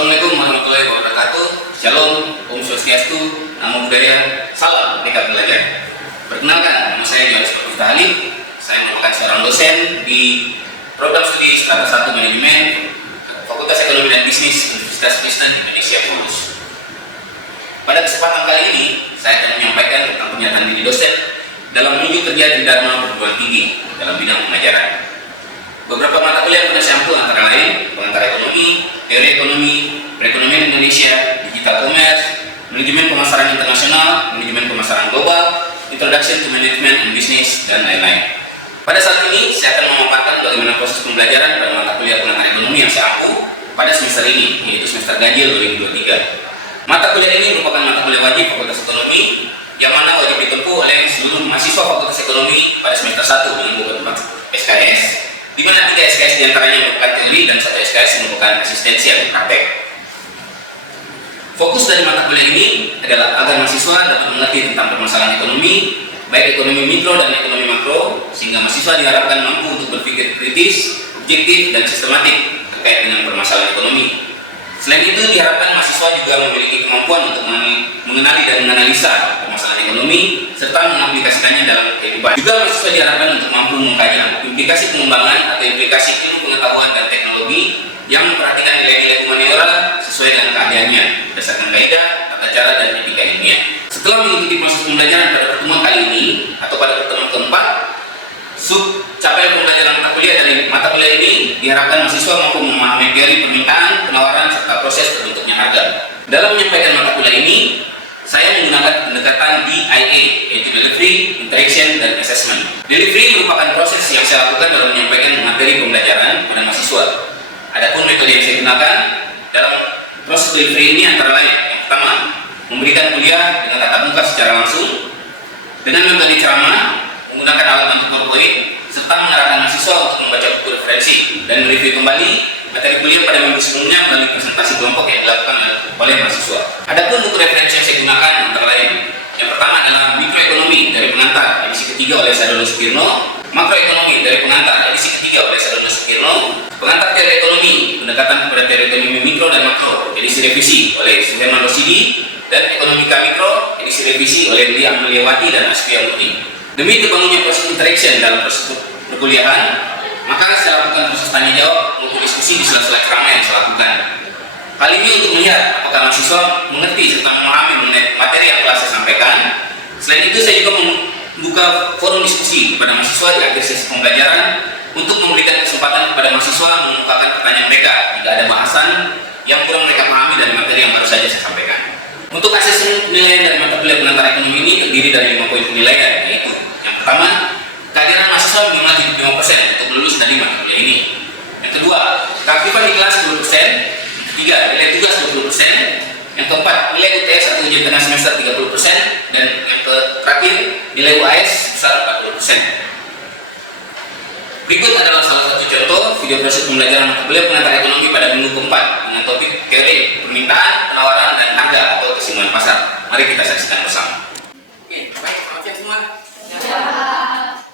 Assalamualaikum warahmatullahi wabarakatuh. Shalom, Om Swastiastu, Namo Buddhaya, Salam Dekat Belajar. Perkenalkan, nama saya Johannes Pratista Halim. Saya merupakan seorang dosen di program studi Strata 1 Manajemen Fakultas Ekonomi dan Bisnis Universitas Kristen Indonesia Kudus. Pada kesempatan kali ini, saya akan menyampaikan tentang pernyataan diri dosen dalam menuju kerja di Dharma Perguruan Tinggi dalam bidang pengajaran. Beberapa mata kuliah yang pernah saya ambil antara lain pengantar ekonomi, teori ekonomi, perekonomian Indonesia, digital commerce, manajemen pemasaran internasional, manajemen pemasaran global, introduction to management and business, dan lain-lain. Pada saat ini, saya akan memaparkan bagaimana proses pembelajaran pada mata kuliah pengantar ekonomi yang saya ambil pada semester ini, yaitu semester ganjil 2023. Mata kuliah ini merupakan mata kuliah wajib Fakultas Ekonomi yang mana wajib ditempuh oleh seluruh mahasiswa Fakultas Ekonomi pada semester 1 dengan beberapa SKS, di mana 3 SKS diantaranya merupakan teori dan 1 SKS merupakan asistensi atau praktek. Fokus dari mata kuliah ini adalah agar mahasiswa dapat mengerti tentang permasalahan ekonomi, baik ekonomi mikro dan ekonomi makro, sehingga mahasiswa diharapkan mampu untuk berpikir kritis, objektif, dan sistematik terkait dengan permasalahan ekonomi. Selain itu, diharapkan mahasiswa juga memiliki kemampuan untuk mengenali dan menganalisa permasalahan ekonomi serta mengaplikasikannya dalam kehidupan. Juga mahasiswa diharapkan untuk mampu mengkaji implikasi pengembangan atau implikasi ilmu pengetahuan dan teknologi yang memperhatikan nilai-nilai humaniora sesuai dengan keahliannya berdasarkan kaidah, tata cara, dan etika ilmiah. Setelah mengikuti proses pembelajaran pada pertemuan kali ini atau pada pertemuan keempat, capaian pembelajaran mata kuliah dari mata kuliah ini diharapkan mahasiswa mampu memahami teori permintaan, penawaran, serta proses terbentuknya harga. Dalam menyampaikan mata kuliah ini, saya menggunakan pendekatan DIA, yaitu Delivery, Interaction, dan Assessment. Delivery merupakan proses yang saya lakukan dalam menyampaikan materi pembelajaran pada mahasiswa. Adapun metode yang saya gunakan dalam proses delivery ini antara lain: yang pertama, memberikan kuliah dengan tatap muka secara langsung dengan metode ceramah, menggunakan alat bantu PowerPoint, serta mengarahkan mahasiswa untuk membaca buku referensi dan mereview kembali materi kuliah pada minggu sebelumnya melalui presentasi kelompok yang dilakukan oleh mahasiswa. Adapun buku referensi yang saya gunakan antara lain: yang pertama adalah Mikroekonomi dari pengantar edisi ketiga oleh Sadono Sukirno, Makroekonomi dari pengantar edisi ketiga oleh Sadono Sukirno, pengantar teori ekonomi pendekatan kepada teori ekonomi mikro dan makro edisi revisi oleh Suherman Rosidi, dan Ekonomika Mikro edisi revisi oleh Lia Ameliawati dan Asfia Murni. Demi terbangunnya proses interaction dalam proses perkuliahan, maka saya lakukan proses tanya jawab maupun diskusi di sela-sela ceramah yang saya lakukan. Hal ini untuk melihat apakah mahasiswa mengerti serta memahami mengenai materi yang telah saya sampaikan. Selain itu, saya juga membuka forum diskusi kepada mahasiswa di akhir sesi pembelajaran untuk memberikan kesempatan kepada mahasiswa mengemukakan pertanyaan mereka jika ada bahasan yang kurang mereka pahami dari materi yang baru saja saya sampaikan. Untuk asesmen penilaian dari mata kuliah pengantar ekonomi ini terdiri dari 5 poin penilaian, yaitu yang pertama, kehadiran mahasiswa minimal 75% untuk lulus dari mata kuliah ini. Yang kedua, keaktifan di kelas 10%. Yang ketiga, nilai tugas 20%. Yang keempat, nilai UTS atau ujian tengah semester 30%. Dan yang terakhir, nilai UAS sebesar 40%. Berikut adalah salah satu contoh video proses pembelajaran mata kuliah pengantar ekonomi pada minggu keempat dengan topik teori permintaan, penawaran, dan harga atau keseimbangan pasar. Mari kita saksikan bersama. Oke, baik, selamat siang semua.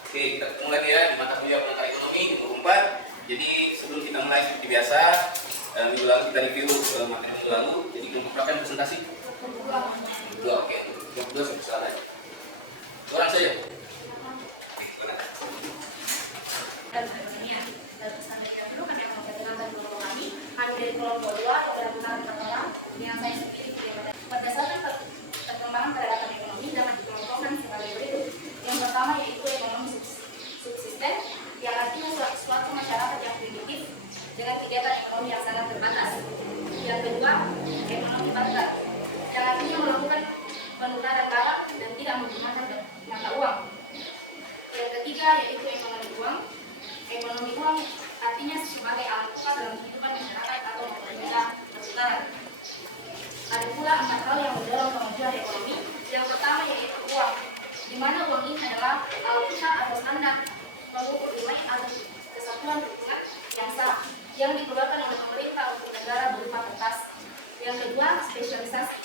Oke, kita ketemu lagi ya di mata kuliah pengantar ekonomi minggu keempat. Jadi sebelum kita mulai seperti biasa, minggu lalu kita review materi minggu lalu. Jadi kita memperhatikan presentasi. Dua, oke. Yang kedua saya salah. Orang saja. Dari kelompok 2 yang dilakukan yang saya sendiri berdasarkan perkembangan peradaban ekonomi dapat dikelompokkan sebagai berikut. Yang pertama yaitu ekonomi subsisten, yang artinya suatu masyarakat yang primitif dengan kegiatan ekonomi yang sangat terbatas. Yang kedua, ekonomi barter, yang artinya melakukan penukaran barang dan tidak menggunakan mata uang. Yang ketiga yaitu ekonomi uang. Ekonomi uang artinya sebagai alat tukar dalam kehidupan masyarakat atau berbeda perputaran. Ada pula 4 hal yang mendorong kemajuan ekonomi. Yang pertama yaitu uang, di mana uang ini adalah alat tukar atau standar pengukur nilai atau kesatuan perhitungan yang sah yang dikeluarkan oleh pemerintah untuk negara berupa kertas. Yang kedua, spesialisasi.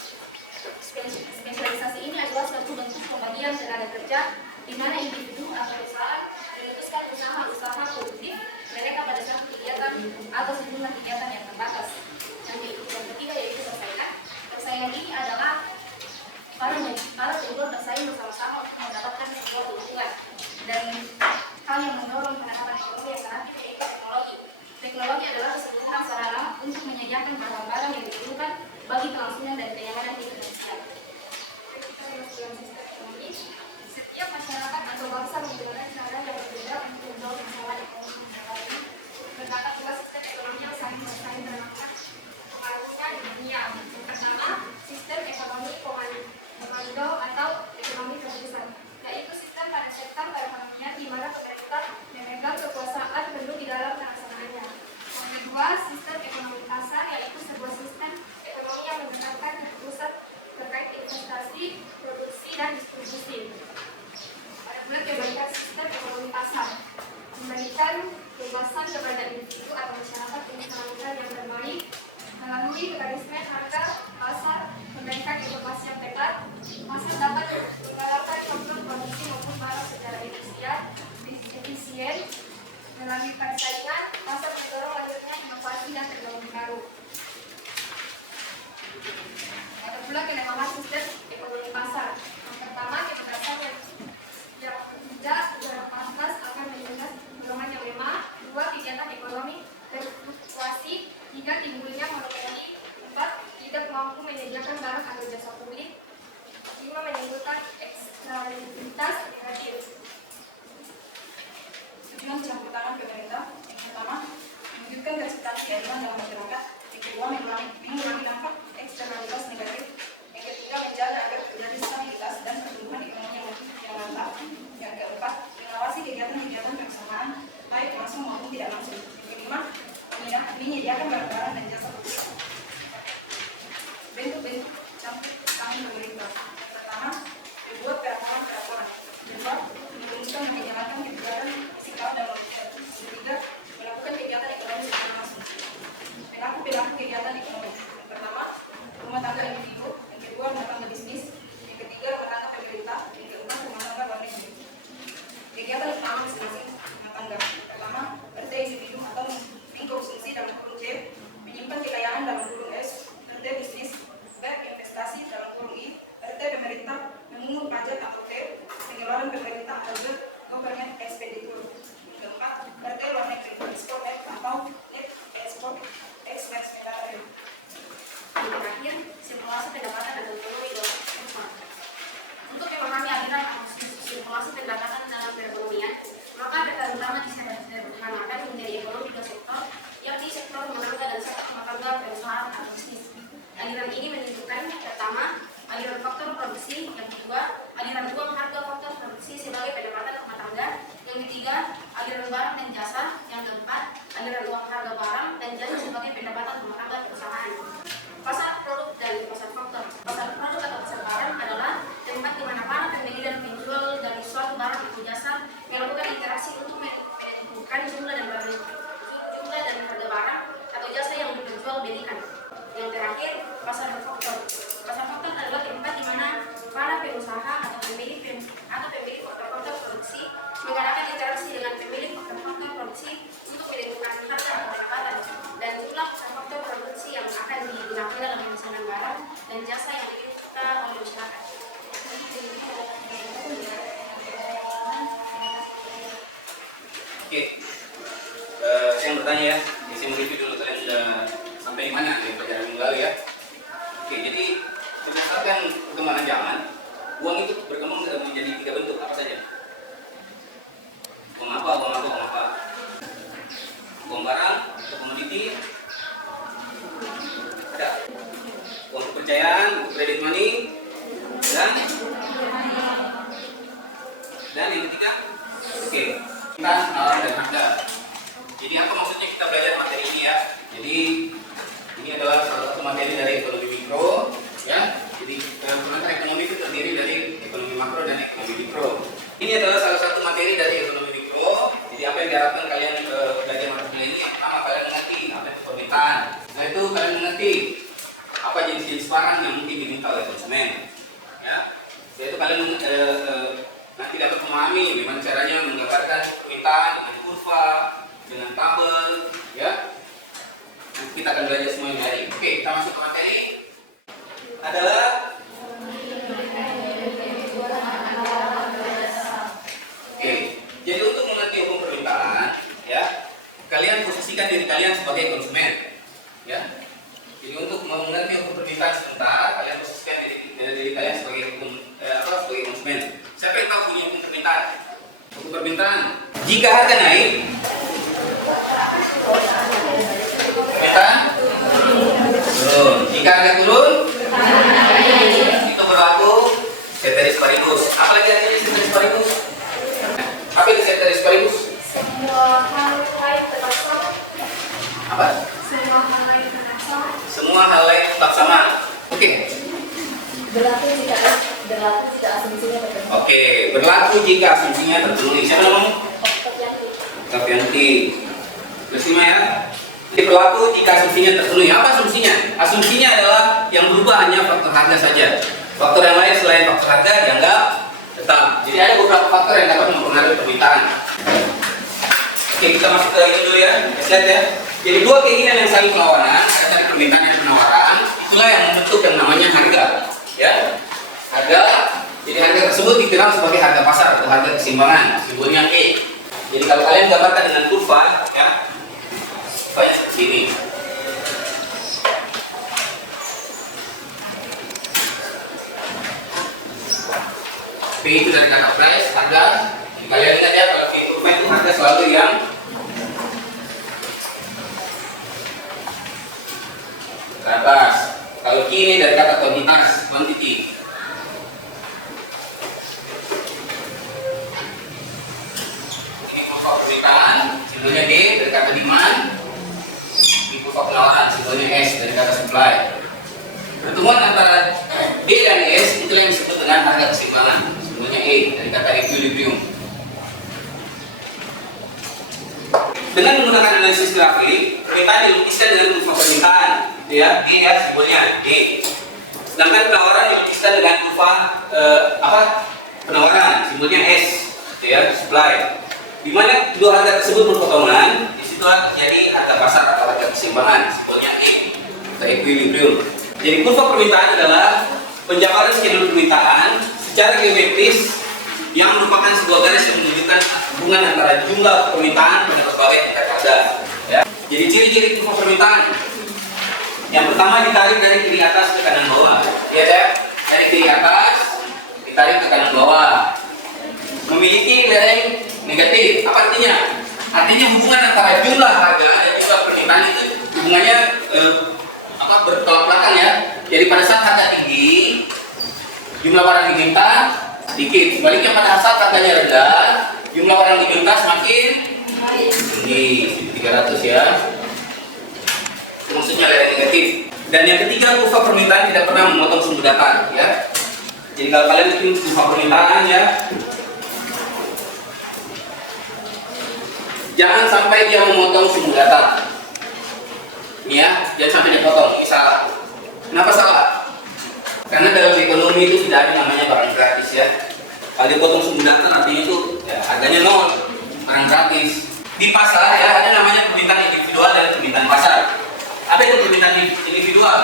Spesialisasi ini adalah suatu bentuk pembagian tenaga kerja di mana individu atau perusahaan memutuskan usaha-usaha produktif mereka pada suatu kegiatan atau sejumlah kegiatan yang terbatas. Yang para penjual bersaing bersama-sama untuk mendapatkan sebuah keuntungan. Dan hal yang mendorong penanaman ekonomi yang kreatif yaitu teknologi. Teknologi adalah keseluruhan sarana untuk menyediakan barang-barang yang diperlukan bagi kelangsungan dan kenyamanan hidup manusia. Kita masuk dalam sistem ekonomi. Setiap masyarakat atau bangsa menggunakan cara yang berbeda untuk menjawab masalah ekonomi masyarakat. Terdapat dua sistem ekonomi yang saling bersaing dalam pengaruhan dunia. Pertama, sistem ekonomi komando atau ekonomi terpusat, yaitu sistem pada sektor perekonomian di mana pemerintah memegang kekuasaan penuh di dalam pelaksanaannya. Yang kedua, sistem ekonomi pasar, yaitu sebuah sistem ekonomi yang menekankan pusat terkait investasi, produksi, dan distribusi. Pada bulan memberikan sistem ekonomi pasar, memberikan kebebasan kepada individu atau masyarakat untuk melakukan yang terbaik melalui mekanisme harga pasar, memberikan informasi yang tepat. Pasar dapat menggalakkan kontrol produksi maupun barang secara efisien. Melalui persaingan, pasar mendorong lahirnya inovasi dan teknologi baru. Ada pula kelemahan sistem ekonomi pasar. Yang pertama, kebebasan yang tidak berpantas akan menindas dorongan yang lemah. Dua, kegiatan ekonomi berfluktuasi. Tiga, timbulnya monopoli. Empat, tidak mampu menyediakan barang atau jasa publik. Lima, menimbulkan eksternalitas negatif. Tujuan campur tangan pemerintah. Yang pertama, mewujudkan terciptanya keadilan dalam masyarakat. Yang kedua, mengurangi dampak eksternalitas negatif. Yang ketiga, menjaga agar terjadi stabilitas dan pertumbuhan ekonomi yang mantap. Yang keempat, mengawasi kegiatan-kegiatan pelaksanaan baik langsung maupun tidak langsung. Yang kelima, menyediakan barang-barang dan jasa publik. Bentuk-bentuk campur tangan pemerintah. Pertama, membuat peraturan. Kedua, merumuskan dan menjalankan kebijakan fiskal dan moneter. Ketiga, melakukan kegiatan ekonomi secara langsung. Pelaku kegiatan ekonomi. Yang pertama, rumah tangga individu. Yang kedua, rumah tangga bisnis. Yang ketiga, rumah tangga pemerintah. Yang keempat, rumah tangga luar negeri. Kegiatan utama masing-masing rumah tangga. Pertama, RT individu atau mengkonsumsi dalam kurung C, menyimpan kekayaan dalam kurung S. RT bisnis, B, investasi dalam kurung I. RT pemerintah, memungut pajak atau P, pengeluaran pemerintah atau G, government expenditure. Yang keempat, RT luar negeri, ekspor F atau net ekspor X-Max negara. Yang terakhir, simulasi pendapatan dan ekonomi dalam ekspor. Untuk memahami aliran simulasi pendapatan dalam perekonomian, maka data utama disederhanakan menjadi ekonomi dua sektor, yakni sektor rumah tangga dan sektor rumah tangga perusahaan atau bisnis. Aliran ini menunjukkan pertama, aliran faktor produksi, yang kedua, aliran uang harga faktor produksi sebagai pendapatan rumah tangga, yang ketiga, aliran barang dan jasa, yang keempat, aliran uang harga barang dan jasa sebagai pendapatan rumah tangga perusahaan. Pasar produk dan pasar faktor. Pasar produk atau pasar barang adalah tempat di mana para pembeli dan penjual dari suatu barang atau jasa melakukan interaksi untuk menentukan jumlah dan harga barang atau jasa yang dijual belikan. Yang terakhir, pasar faktor. Pasar faktor adalah tempat di mana para pengusaha atau pemilik faktor-faktor produksi mengadakan interaksi dengan pemilik faktor-faktor produksi untuk menentukan harga atau pendapatan dan jumlah faktor produksi yang akan digunakan dalam pemesanan barang dan jasa yang diminta oleh masyarakat. Oke, saya bertanya ya, saya mau review dulu, kalian sudah sampai di mana di pelajaran minggu lalu ya? Oke, jadi berdasarkan perkembangan zaman, uang itu berkembang menjadi tiga bentuk, apa saja? Uang apa? Uang barang, atau komoditi, ada uang kepercayaan, kredit money, dan yang ketiga, oke, kita alam dan harga. Jadi apa maksudnya kita belajar materi ini ya? Jadi ini adalah salah satu materi dari ekonomi mikro, ya. Jadi pengantar ekonomi itu terdiri dari ekonomi makro dan ekonomi mikro. Ini adalah salah satu materi dari ekonomi mikro. Jadi apa yang diharapkan kalian belajar materi ini? Yang pertama kalian mengerti apa itu permintaan. Nah itu kalian mengerti apa jenis-jenis barang yang mungkin diminta oleh konsumen, ya. Yaitu kalian nanti dapat memahami bagaimana caranya menggambarkan permintaan dengan kurva, dengan tabel, ya. Nanti kita akan belajar semuanya dari. Oke, kita masuk ke materi. Adalah memposisikan diri kalian sebagai konsumen. Ya. Jadi untuk mengerti hukum permintaan sebentar, kalian posisikan diri kalian sebagai sebagai konsumen. Siapa yang tahu punya hukum permintaan? Hukum permintaan. Jika harga naik, permintaan turun. Jika harga turun, itu berlaku ceteris paribus. Apa lagi artinya ceteris paribus? Apa itu ceteris paribus? Semua hal lain tetap sama. Apa? Semua hal lain tetap sama. Semua hal lain tetap sama. Oke. Berlaku jika asumsinya terpenuhi. Oke, berlaku jika asumsinya terpenuhi. Siapa namanya? Kapianti. Terus lima ya. Jadi berlaku jika asumsinya terpenuhi. Apa asumsinya? Asumsinya adalah yang berubah hanya faktor harga saja. Faktor yang lain selain faktor harga dianggap tetap. Jadi ada beberapa faktor yang dapat mempengaruhi permintaan. Oke, kita masuk ke ini dulu ya. Lihat ya. Jadi dua keinginan yang saling berlawanan, ada permintaan dan penawaran, itulah yang membentuk yang namanya harga. Ya, harga. Jadi harga tersebut dikenal sebagai harga pasar atau harga keseimbangan. Simbolnya E. Jadi kalau kalian gambarkan dengan kurva, ya, kurvanya seperti ini. P itu dari kata price, harga. Kalian lihat ya, kalau di kurva itu harga selalu yang ke atas. Kalau kiri dari kata kuantitas, quantity. Ini kurva permintaan, simbolnya D dari kata demand. Ini kurva penawaran, simbolnya S dari kata supply. Pertemuan antara D dan S itulah yang disebut dengan harga keseimbangan, simbolnya E dari kata equilibrium. Dengan menggunakan analisis grafik, permintaan dilukiskan dengan kurva permintaan, ya, D ya, simbolnya D. Sedangkan penawaran dilukiskan dengan kurva penawaran, simbolnya S, ya, supply. Di mana dua harga tersebut berpotongan, disitulah terjadi harga pasar atau harga keseimbangan, simbolnya E atau equilibrium. Jadi kurva permintaan adalah penjabaran skedul permintaan secara geometris yang merupakan sebuah garis yang menunjukkan hubungan antara jumlah permintaan pada berbagai tingkat harga. Ya. Jadi ciri-ciri kurva permintaan. Yang pertama ditarik dari kiri atas ke kanan bawah. Lihat ya, dari kiri atas ditarik ke kanan bawah. Memiliki lereng negatif. Apa artinya? Artinya hubungan antara jumlah harga dan jumlah permintaan itu hubungannya bertolak belakang ya. Jadi pada saat harga tinggi, jumlah barang diminta sedikit. Sebaliknya pada saat harganya rendah, jumlah barang diminta semakin tinggi, 300 ya. Itu maksudnya lereng negatif. Dan yang ketiga, kurva permintaan tidak pernah memotong sumber data ya. Jadi kalau kalian bikin kurva permintaan ya, jangan sampai dia memotong sumber data. Ini ya, jangan sampai dia potong. Ini salah. Kenapa salah? Karena dalam ekonomi itu tidak ada namanya barang gratis ya. Kalau dipotong sumber data artinya itu ya, harganya nol, barang gratis. Di pasar ya ada namanya permintaan individual dan permintaan pasar. Apa itu permintaan individual?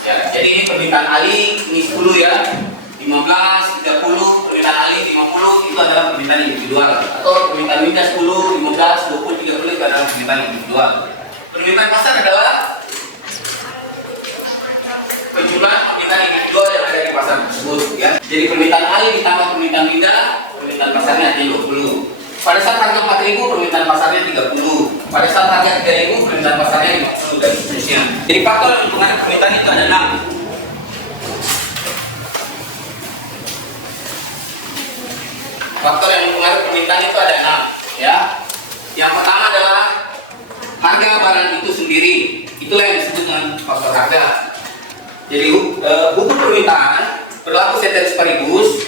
Ya, jadi ini permintaan Ali, ini 10 ya, 15, 30, permintaan Ali 50 itu adalah permintaan individual. Atau permintaan minta 10, 15, 20, 30 itu adalah permintaan individual. Permintaan pasar adalah penjumlahan permintaan individual yang ada di pasar tersebut ya. Jadi permintaan Ali ditambah permintaan Linda, permintaan pasarnya ada 20. Pada saat harga 4.000 permintaan pasarnya 30. Pada saat harga 3.000 permintaan pasarnya 50 dan seterusnya. Jadi faktor yang mempengaruhi permintaan itu ada 6. Faktor yang mempengaruhi permintaan itu ada 6 ya. Yang pertama adalah harga barang itu sendiri. Itulah yang disebut dengan faktor harga. Jadi hukum permintaan berlaku ceteris paribus,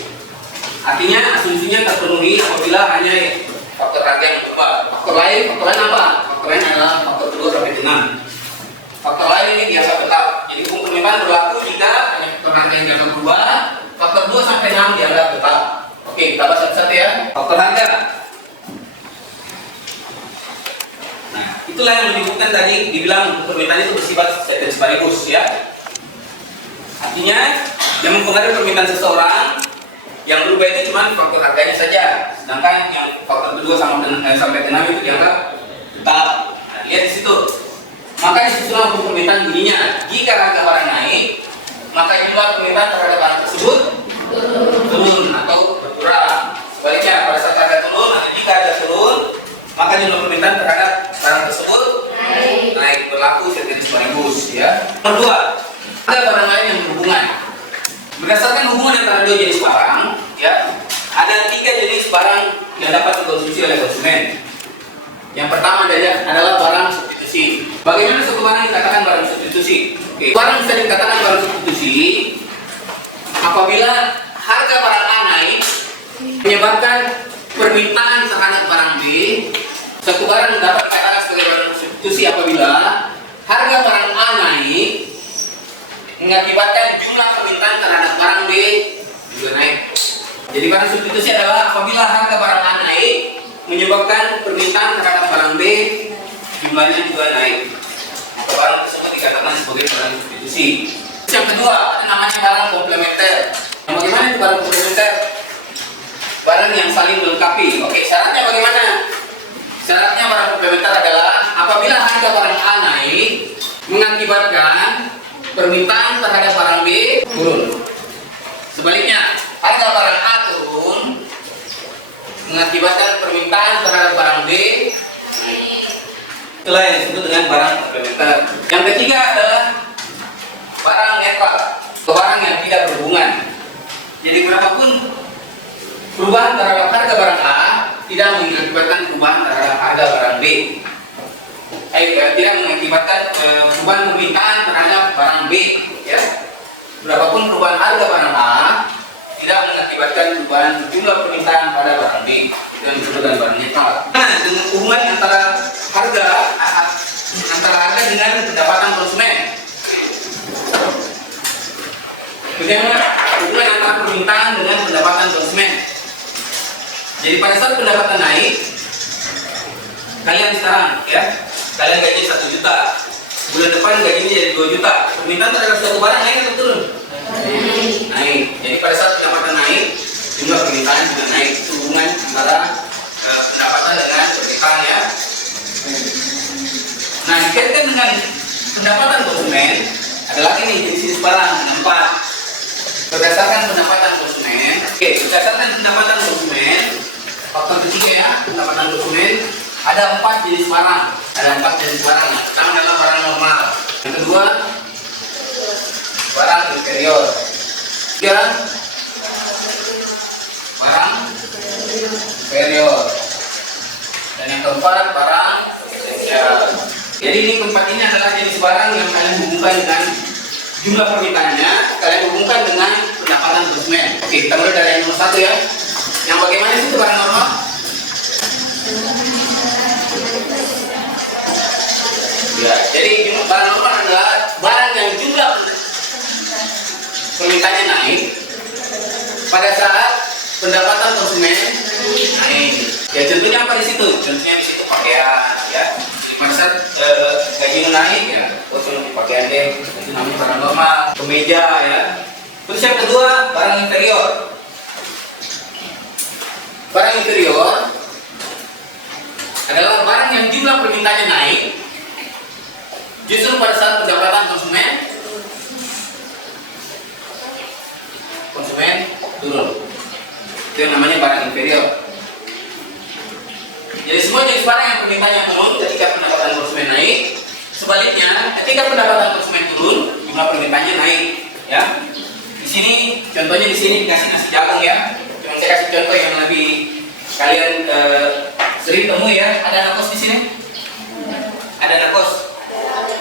artinya asumsinya terpenuhi apabila hanya faktor harga yang berubah. Faktor lain apa? Faktor lain adalah faktor 2 sampai 6. Faktor lain ini biasa tetap. Jadi hukum permintaan berlaku jika hanya faktor harga yang dapat berubah. Faktor 2 sampai 6 dianggap tetap. Oke, kita bahas satu-satu ya. Faktor harga. Nah, itulah yang menyebutkan tadi dibilang permintaan itu bersifat ceteris paribus ya. Artinya yang mempengaruhi permintaan seseorang Yang berubah itu cuma faktor harganya saja. Sedangkan yang faktor kedua sampai ke 6 itu dianggap tetap. Nah, lihat di situ. Maka disusunlah hukum permintaan bunyinya. Jika harga barang naik, maka jumlah permintaan terhadap barang tersebut turun atau berkurang. Sebaliknya, pada saat harga turun atau jika harga turun, maka jumlah permintaan terhadap barang tersebut naik. Berlaku seperti sekaligus, ya. Nomor 2, ada barang lain yang berhubungan. Berdasarkan hubungan antara dua jenis barang, ya, ada 3 jenis barang yang dapat dikonsumsi oleh konsumen. Yang pertama adalah barang substitusi. Bagaimana suatu barang dikatakan barang substitusi? Oke. Barang bisa dikatakan barang substitusi apabila harga barang A naik menyebabkan permintaan terhadap barang B. Suatu barang dapat dikatakan sebagai barang substitusi apabila harga barang A naik mengakibatkan jumlah permintaan terhadap barang B juga naik. Jadi barang substitusi adalah apabila harga barang A naik menyebabkan permintaan terhadap barang B jumlahnya juga naik. Maka barang tersebut dikatakan sebagai barang substitusi. Yang kedua, ada namanya barang komplementer. Nah, bagaimana itu barang komplementer? Barang yang saling melengkapi. Oke, syaratnya bagaimana? Syaratnya barang komplementer adalah apabila harga barang A naik mengakibatkan permintaan terhadap barang B turun. Sebaliknya, harga barang A turun mengakibatkan permintaan terhadap barang B naik. Itulah yang disebut dengan barang komplementer. Yang ketiga adalah barang netral, barang yang tidak berhubungan. Jadi berapapun perubahan terhadap harga barang A tidak mengakibatkan perubahan terhadap harga barang B. Tidak mengakibatkan perubahan permintaan terhadap barang B, ya. Berapapun perubahan harga barang A tidak mengakibatkan perubahan jumlah permintaan pada barang B. Itu yang disebut dengan barang netral. Nah, dengan hubungan antara harga dengan pendapatan konsumen. Bagaimana hubungan antara permintaan dengan pendapatan konsumen? Jadi pada saat pendapatan naik, kalian sekarang, ya, kalian gaji 1 juta, bulan depan gajinya jadi 2 juta. Permintaan terhadap suatu barang naik atau turun? Naik. Jadi pada saat pendapatan naik, jumlah permintaan juga naik. Itu hubungan antara pendapatan dengan permintaan, ya. Nah, dikaitkan dengan pendapatan konsumen adalah ini jenis barang. Yang 4, berdasarkan pendapatan konsumen. Oke, berdasarkan pendapatan konsumen, faktor ketiga, ya, pendapatan konsumen, ada 4 jenis barang. Ada 4 jenis barang. Yang pertama adalah barang normal. Yang kedua, barang inferior. Tiga, barang inferior. Dan yang keempat, barang esensial. Jadi ini keempat ini adalah jenis barang yang kalian hubungkan dengan jumlah permintaannya, kalian hubungkan dengan pendapatan konsumen. Oke, kita mulai dari yang nomor 1, ya. Yang bagaimana itu barang normal? Ya, jadi barang normal adalah barang yang jumlah permintaannya naik pada saat pendapatan konsumen naik. Ya, contohnya apa di situ? Contohnya di situ pakaian, ya. Pada saat gajinya naik, ya, konsumsi pakaian deh, itu namanya barang normal. Kemeja, ya. Terus yang kedua, barang inferior. Barang inferior adalah barang yang jumlah permintaannya naik justru pada saat pendapatan konsumen turun. Itu yang namanya barang inferior. Jadi semua jenis barang yang permintaannya turun ketika pendapatan konsumen naik. Sebaliknya, ketika pendapatan konsumen turun, jumlah permintaannya naik. Ya. Di sini, contohnya di sini dikasih nasi jagung, ya. Cuma saya kasih contoh yang lebih kalian sering temui, ya. Ada anak kos di sini? Ada anak kos?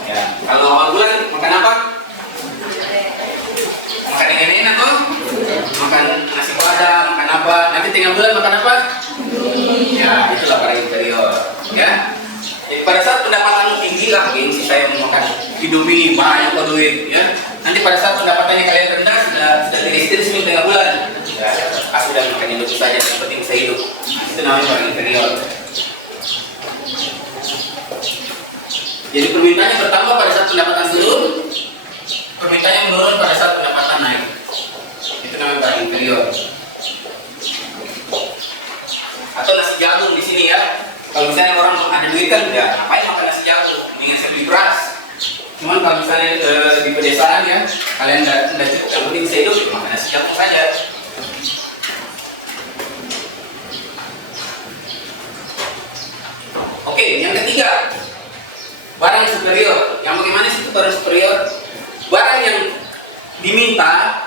Ya. Kalau awal bulan makan apa? Makan yang enak kok? Makan nasi padang, makan apa? Nanti tengah bulan makan apa? Ya, itulah barang inferior. Ya. Jadi pada saat pendapatanmu tinggi lah, si saya mau makan Indomie banyak kok duit, ya. Nanti pada saat pendapatannya kalian rendah sudah teristri seminggu tengah bulan. Ya, aku udah makan Indomie saja, yang penting bisa hidup. Itu namanya barang inferior. Jadi permintaannya bertambah pada saat pendapatan turun, permintaannya menurun pada saat pendapatan naik. Itu namanya barang inferior. nasi jagung di sini ya. Kalau misalnya orang ada duit kan, ya ngapain makan nasi jagung? Mendingan saya beli beras. Cuman kalau misalnya di pedesaan ya, kalian nggak cukup yang penting bisa hidup, ya makan nasi jagung saja. Oke, yang ketiga, barang superior. Yang bagaimana sih itu barang superior? Barang yang diminta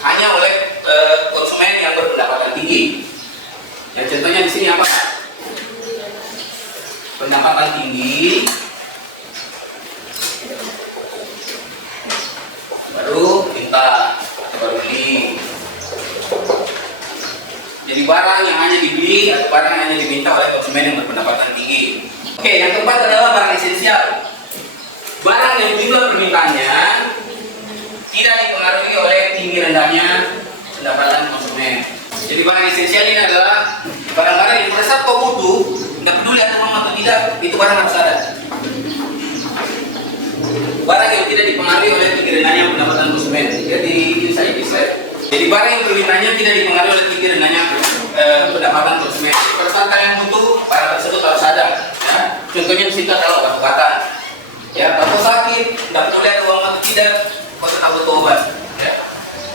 hanya oleh konsumen yang berpendapatan tinggi. Ya, contohnya di sini apa? Pendapatan tinggi, baru minta, baru beli. Jadi barang yang hanya dibeli atau barang yang hanya diminta oleh konsumen yang berpendapatan tinggi. Oke, yang keempat adalah barang esensial. Barang yang jumlah permintaannya tidak dipengaruhi oleh tinggi rendahnya pendapatan konsumen. Jadi barang esensial ini adalah barang-barang yang pada saat kau butuh, tidak peduli ada uang atau tidak, itu barang harus ada. Barang yang tidak dipengaruhi oleh tinggi rendahnya pendapatan konsumen. Jadi ini saya bisa. Jadi barang yang permintaannya tidak dipengaruhi oleh tinggi rendahnya pendapatan konsumen. Pada saat kalian butuh, barang tersebut harus ada. Ya. Contohnya di situ adalah obat-obatan. Ya, kalau sakit, tidak peduli ada uang atau tidak, kau tetap butuh obat. Ya.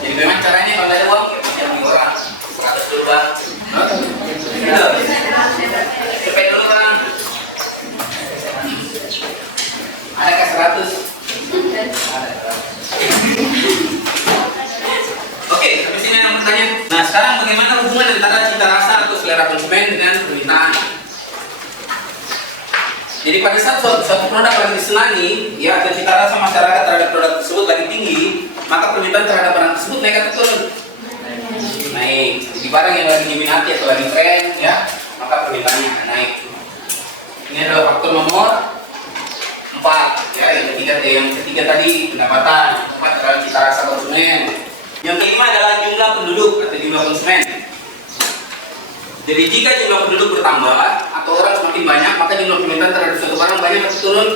Jadi memang caranya kalau ada uang, ya macam beli orang. 100 dulu bang. Cepet dulu bang. Adakah 100? Ada. Oke, sampai sini yang bertanya. Nah, sekarang bagaimana hubungan antara cita rasa atau selera konsumen dengan permintaan? Jadi pada saat suatu produk lagi disenangi, ya atau cita rasa masyarakat terhadap produk tersebut lagi tinggi, maka permintaan terhadap barang tersebut naik atau turun? Naik. Jadi barang yang lagi diminati atau lagi tren, ya, maka permintaannya akan naik. Ini adalah faktor nomor 4, ya. Yang ketiga tadi pendapatan, 4 adalah cita rasa konsumen. Yang kelima adalah jumlah penduduk atau jumlah konsumen. Jadi jika jumlah penduduk bertambah atau orang semakin banyak, maka jumlah permintaan terhadap suatu barang banyak atau turun?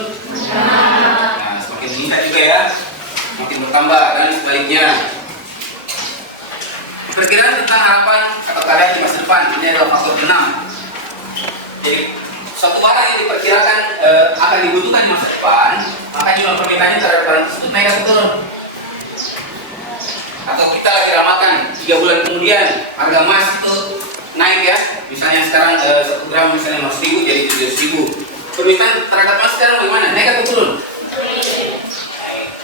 Nah, semakin meningkat juga ya, makin bertambah dan sebaliknya. Perkiraan tentang harapan atau keadaan di masa depan, ini adalah faktor 6. Jadi suatu barang yang diperkirakan akan dibutuhkan di masa depan, maka jumlah permintaannya terhadap barang tersebut naik atau turun? Atau kita lagi ramalkan 3 bulan kemudian harga emas itu naik ya, misalnya sekarang 1 gram misalnya 100.000 jadi 700.000. Permintaan terhadap emas sekarang bagaimana? Naik atau turun?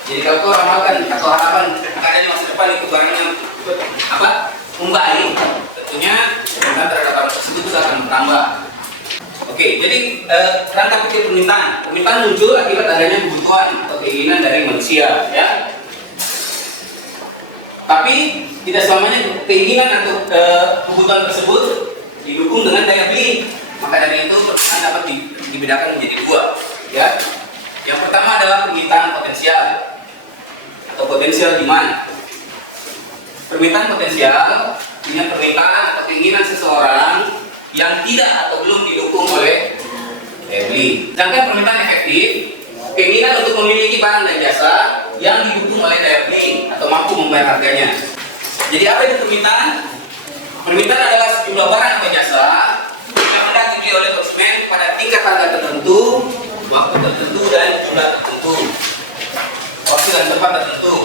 Jadi kalau kau ramalkan atau harapan keadaan di masa depan itu barangnya apa? Membaik, tentunya permintaan terhadap barang tersebut juga akan bertambah. Oke, jadi rangka pikir permintaan. Permintaan muncul akibat adanya kebutuhan atau keinginan dari manusia, ya. Tapi tidak selamanya keinginan atau kebutuhan tersebut didukung dengan daya beli. Maka dari itu permintaan dapat dibedakan menjadi 2, ya. Yang pertama adalah permintaan potensial atau potensial demand. Permintaan potensial punya permintaan atau keinginan seseorang yang tidak atau belum didukung oleh daya beli. Sedangkan permintaan efektif, keinginan untuk memiliki barang dan jasa yang didukung oleh daya beli atau mampu membayar harganya. Jadi apa itu permintaan? Permintaan adalah sejumlah barang atau jasa yang hendak dibeli oleh konsumen pada tingkat harga tertentu, waktu tertentu dan jumlah tertentu, waktu dan tempat tertentu.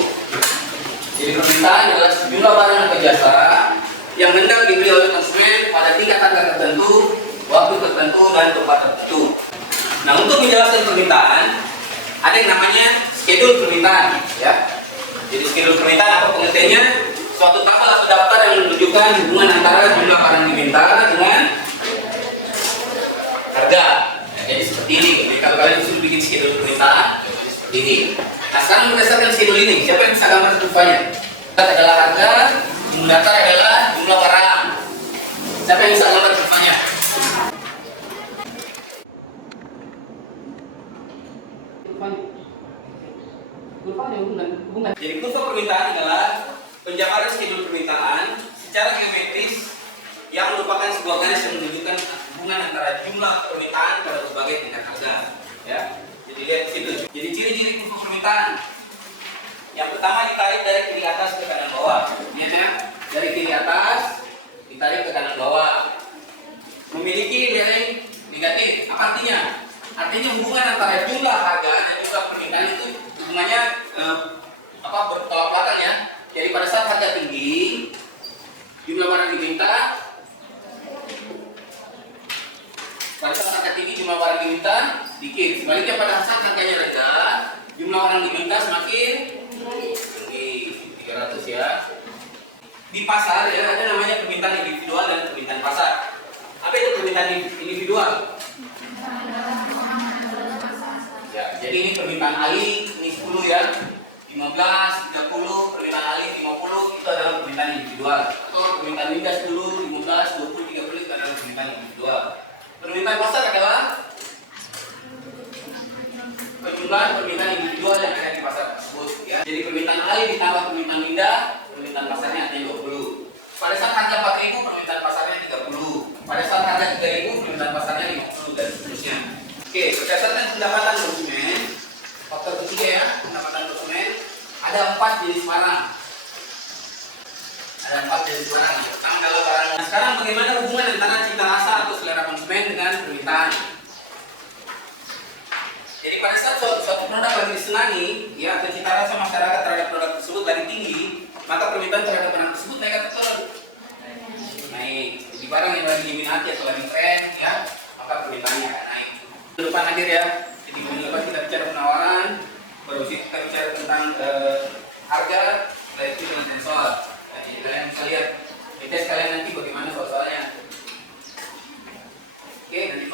Jadi permintaan adalah sejumlah barang atau jasa yang hendak dibeli oleh konsumen pada tingkat harga tertentu, waktu tertentu dan tempat tertentu. Nah, untuk menjelaskan permintaan, ada yang namanya schedule permintaan, ya. Jadi schedule permintaan apa pengertiannya? Suatu tabel atau daftar yang menunjukkan hubungan antara jumlah barang diminta dengan harga. Nah, jadi seperti ini. Jadi kalau kalian disuruh bikin schedule permintaan, seperti ini. Nah, sekarang berdasarkan schedule ini, siapa yang bisa gambar kurvanya? Datar adalah harga, datar adalah jumlah barang. Siapa yang bisa gambar kurvanya? Hubungan. Jadi kurva permintaan adalah penjabaran schedule permintaan secara geometris yang merupakan sebuah garis yang menunjukkan hubungan antara jumlah permintaan pada berbagai tingkat harga. Ya, jadi lihat di situ. Jadi ciri-ciri kurva permintaan. Yang pertama ditarik dari kiri atas ke kanan bawah. Lihat ya, dari kiri atas ditarik ke kanan bawah. Memiliki Apa artinya? Artinya hubungan antara jumlah harga dan jumlah permintaan itu hubungannya bertolak belakang ya. Jadi pada saat harga tinggi, jumlah barang diminta. Pada saat harga tinggi, jumlah barang diminta dikit. Sebaliknya pada saat harganya rendah, jumlah orang diminta semakin tinggi. 300 ya. Di pasar ya ada namanya permintaan individual dan permintaan pasar. Apa itu permintaan individual? Ya, jadi ini permintaan Ali, ini 10 ya. 15, 30, permintaan Ali 50 itu adalah permintaan individual. Atau permintaan Lindas dulu 15, 20, 30 itu adalah permintaan individual. Permintaan pasar adalah penjumlahan permintaan individual yang ada di pasar tersebut ya. Jadi permintaan Ali ditambah permintaan Linda, permintaan pasarnya artinya 20. Pada saat harga 4.000 permintaan pasarnya 30. Pada saat harga 3.000 permintaan pasarnya 50 dan seterusnya. Oke, berdasarkan pendapatan konsumen, faktor ketiga ya, pendapatan konsumen ada 4 jenis barang. Ada 4 jenis barang. Yang pertama adalah barang. Nah, sekarang bagaimana hubungan antara cita rasa atau selera konsumen dengan permintaan? Jadi pada saat suatu produk lagi disenangi, ya atau cita rasa masyarakat terhadap produk tersebut lagi tinggi, maka permintaan terhadap barang tersebut naik atau turun? Naik. Jadi barang yang lagi diminati atau lagi tren, ya, maka permintaannya akan naik. Depan hadir ya. Jadi minggu depan kita bicara penawaran, baru kita bicara tentang harga, setelah itu dengan sensor. Jadi kalian bisa lihat, tes kalian nanti bagaimana soal-soalnya. Oke, nanti